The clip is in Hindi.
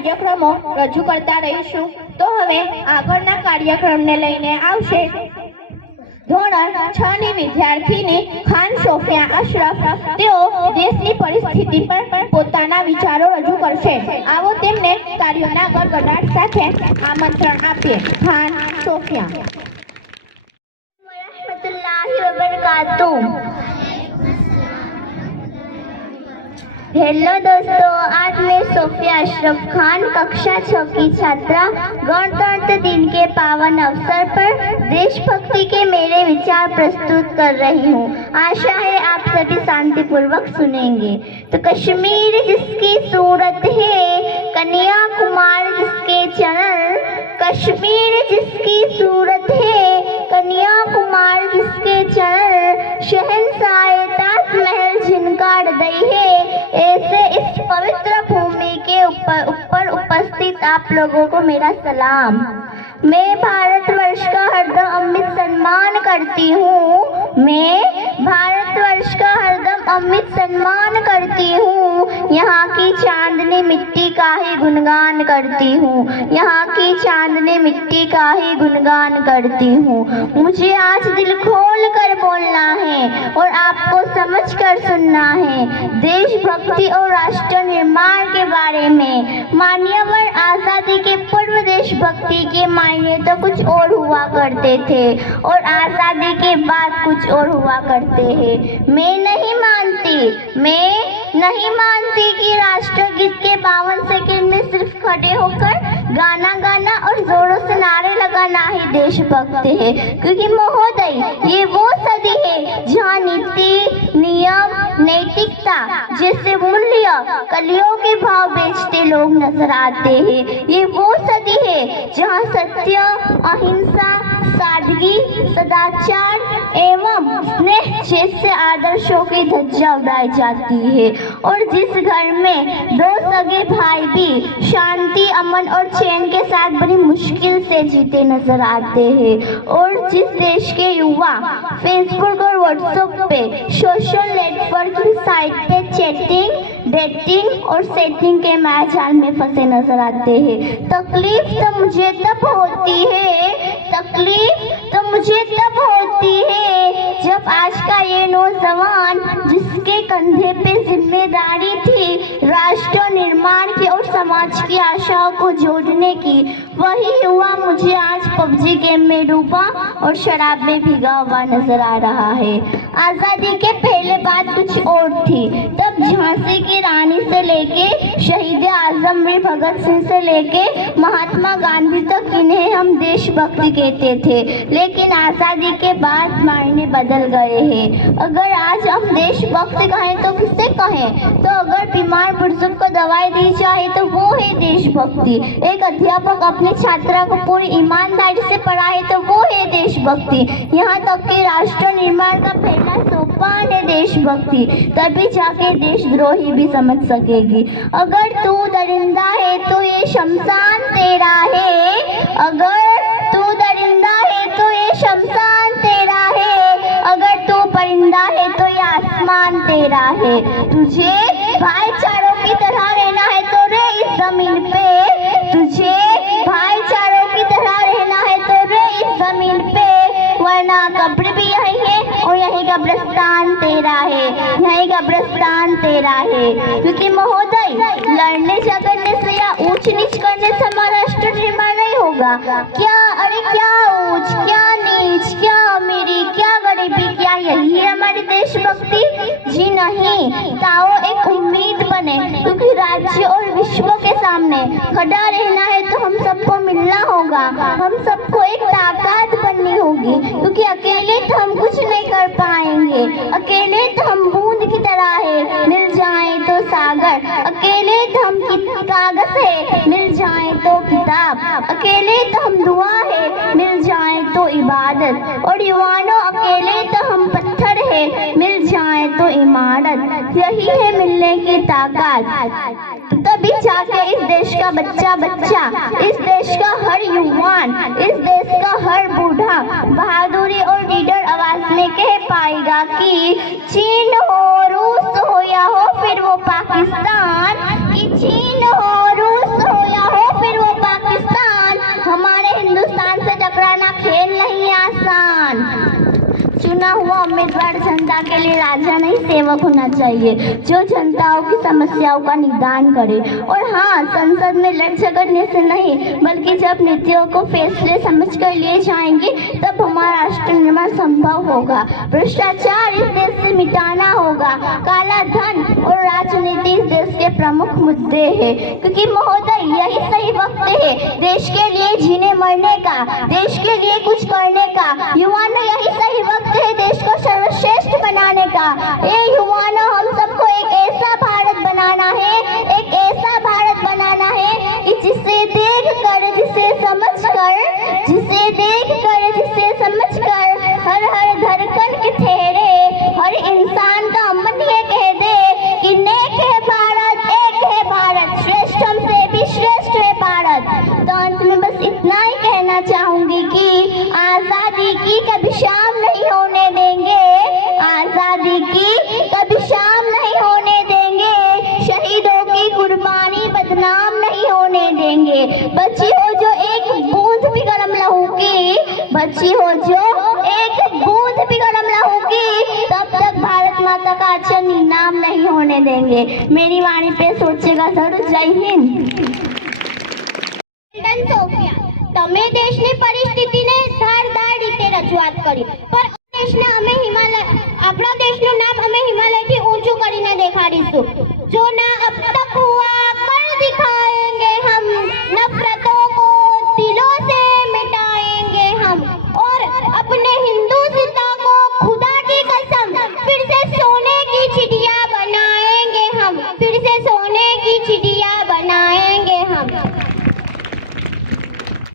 કાર્યક્રમો રજૂ કરતા રહીશું। તો હવે આગળના કાર્યક્રમને લઈને આવશે ધોરણ 6 ની વિદ્યાર્થીની ખાન સોફિયા અશરફ। તેઓ દેશની પરિસ્થિતિ પર પોતાના વિચારો રજૂ કરશે। આવો તેમને કાર્યોના ગડગડાટ સાથે આમંત્રણ આપીએ। ખાન સોફિયા। हेलो दोस्तों, आज मैं सोफिया अशरफ खान कक्षा 6 की छात्रा गणतंत्र दिन के पावन अवसर पर देशभक्ति के मेरे विचार प्रस्तुत कर रही हूँ। आशा है आप सभी शांतिपूर्वक सुनेंगे। तो कश्मीर जिसकी सूरत है, कन्याकुमारी जिसके चरण, कश्मीर जिसकी सूरत है, कन्याकुमारी जिसके चरण, शहंशाहे ताजमहल जिनका हृदय है। ऐसे इस पवित्र भूमि के ऊपर उपस्थित आप लोगों को मेरा सलाम। मैं भारतवर्ष का हरदम अमित सम्मान करती हूँ। मैं भारतवर्ष का हरदम अमित सम्मान करती हूँ। यहाँ की चांदनी मिट्टी का ही गुणगान करती हूँ। यहाँ की चांदनी मिट्टी का ही गुणगान करती हूँ। मुझे आज दिल खोल कर बोलना है और आपको समझ कर सुनना है देशभक्ति और राष्ट्र निर्माण के बारे में। मान्यवर, आजादी के पूर्व देशभक्ति के मायने तो कुछ और हुआ करते थे और आजादी के बाद कुछ और हुआ करते हैं। मैं नहीं मानती कि राष्ट्रगीत के 52 सेकंड में सिर्फ खड़े होकर गाना गाना और जोरों से नारे लगाना ही देशभक्ति है। क्योंकि महोदय, ये वो सदी है जहाँ नीति, नियम, नैतिकता जैसे मूल्य कलियों के भाव बेचते लोग नजर आते हैं। ये वो सदी है जहाँ सत्य, अहिंसा, सादगी, सदाचार एवं स्नेह जैसे आदर्शों की ध्वजा उड़ाई जाती है और जिस घर में दो सगे भाई भी शांति, अमन और चैन के साथ बड़ी मुश्किल से जीते नजर आते हैं और जिस देश के युवा फेसबुक और व्हाट्सएप पे सोशल नेटवर्किंग साइट पे चैटिंग, डेटिंग और सेटिंग के मायाजाल में फंसे नजर आते हैं। तकलीफ तो मुझे तब होती है जब आज का ये नौजवान जिसके कंधे पे जिम्मेदारी थी राष्ट्र निर्माण की और समाज की आशाओं को जोड़ने की, वही युवा मुझे आज पबजी गेम में डूबा और शराब में भीगा हुआ नजर आ रहा है। आजादी के पहले बात कुछ और थी। तब झांसी की रानी से लेके शहीद आजम वीर भगत सिंह से लेके महात्मा गांधी तक इन्हें हम देशभक्ति कहते थे, लेकिन आजादी के बाद मायने बदल गए हैं। अगर आज हम देशभक्त कहें तो किससे कहें? तो अगर बीमार बुजुर्ग को दवाई दी जाए तो वो है देशभक्ति। एक अध्यापक अपने छात्रा को पूरी ईमानदारी से पढ़ाए तो वो है देशभक्ति। यहाँ तक कि राष्ट्र निर्माण का पहला सोपान है देशभक्ति। तभी जाके देशद्रोही भी समझ सकेगी। अगर तू दरिंदा है तो ये शमशान तेरा है, अगर तू दरिंदा है तो ये शमशान तेरा है, अगर तू परिंदा है तो ये आसमान तेरा है। तुझे भाईचारों की तरह रहना है तो रे इस जमीन पे, तुझे भाईचारों की तरह रहना है तो रे इस जमीन पे, वरना कब्र भी यही है और यही कब्रिस्तान तेरा है, यही कब्रिस्तान तेरा है। क्योंकि महोदय, लड़ने झगड़ने से या ऊंच नीच करने से हमारा राष्ट्र निर्माण नहीं होगा। क्या ऊंच, क्या नीच, क्या अमीरी, क्या गरीबी, क्या यही है हमारी देशभक्ति? जी नहीं। ताओ एक उम्मीद बने, क्योंकि राज्य और विश्व के सामने खड़ा रहना है तो हम सबको मिलना होगा, हम सबको एक ताकत बननी होगी। क्योंकि अकेले तो हम कुछ नहीं कर पाएंगे, अकेले तो हम बूंद की तरह है, मिल जाए तो सागर, अकेले तो हम कागज है, मिल जाए तो किताब, अकेले तो हम दुआ है, मिल जाए तो इबादत, और युवानों अकेले तो हम पत्थर है, मिल जाए तो इमारत। यही है मिलने की ताकत। तभी जाके इस देश का बच्चा, इस देश का हर युवान, इस देश का हर बूढ़ा बहादुरी और लीडर आवाज में कह पाएगा कि चीन हो, रूस हो या हो फिर वो पाकिस्तान, कि चीन हो, रूस हो या चुना हुआ उम्मीदवार जनता के लिए राजा नहीं सेवक होना चाहिए, जो जनताओं की समस्याओं का निदान करे। और हाँ, संसद में लड़ झगड़ने से नहीं, बल्कि जब नीतियों को फैसले समझकर लिए जाएंगे तब हमारा राष्ट्र निर्माण संभव होगा। भ्रष्टाचार इस देश से मिटाना होगा। काला धन और राजनीति इस देश के प्रमुख मुद्दे हैं, क्योंकि महोदय यही सही वक्त है देश के लिए जीने मरने का, देश के लिए कुछ करने का। युवानों, यही सही वक्त है देश को सर्वश्रेष्ठ बनाने का। ये युवानों, हम सबको एक ऐसा भारत बनाना है, एक ऐसा भारत बनाना है कि जिसे देख कर, जिसे समझ कर, जिसे देख कर, जिसे समझ कर हर हर धड़कन के ठहरे, हर इंसान का मन ये कह दे कि नेक है भारत, एक है भारत, श्रेष्ठ हमसे भी श्रेष्ठ है भारत। तो अंत में बस इतना ही कहना चाहूंगी कि आजादी की कभी शाम नहीं होने देंगे, आजादी की कभी शाम नहीं होने देंगे, शहीदों की कुर्बानी बदनाम नहीं होने देंगे। बची हो जो एक बूंद भी गरम लहू की, बची हो जो एक बूंद भी गरम लहू की, तब तक भारत माता का अच्छा नीलाम नहीं होने देंगे। मेरी वाणी पे सोचेगा जरूर। जय हिंद। સોફિયા, તમે દેશની પરિસ્થિતિને ધારદાર રીતે રજૂઆત કરી, પણ દેશના